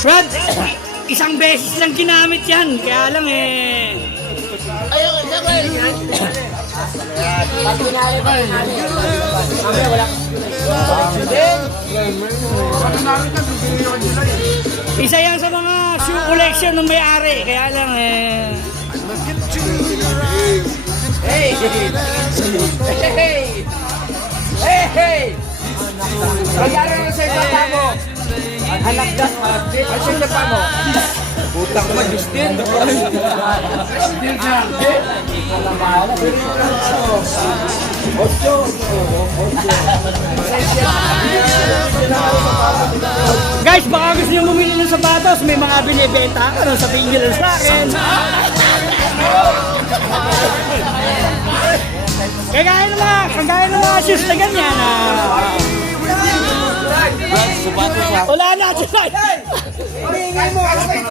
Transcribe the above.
Brad, isang beses lang ginamit yan. Kaya lang eh. Ayun, isa ko yan. Pag pinali ko, mamaya wala. Isa yan sa mga shoe collection ng may-ari. Kaya lang eh. Hey! Hey! Hey! Hey! Magyari na sa ipata mo. Anak ka. Ano sa ipata mo? Putang mo, Justin. Guys, baka gusto nyo bumili ng sapatos. May mga binibenta. Ano, sabihin nyo lang sa akin. Kagaya ng mga shoes na ganyan. Wala na.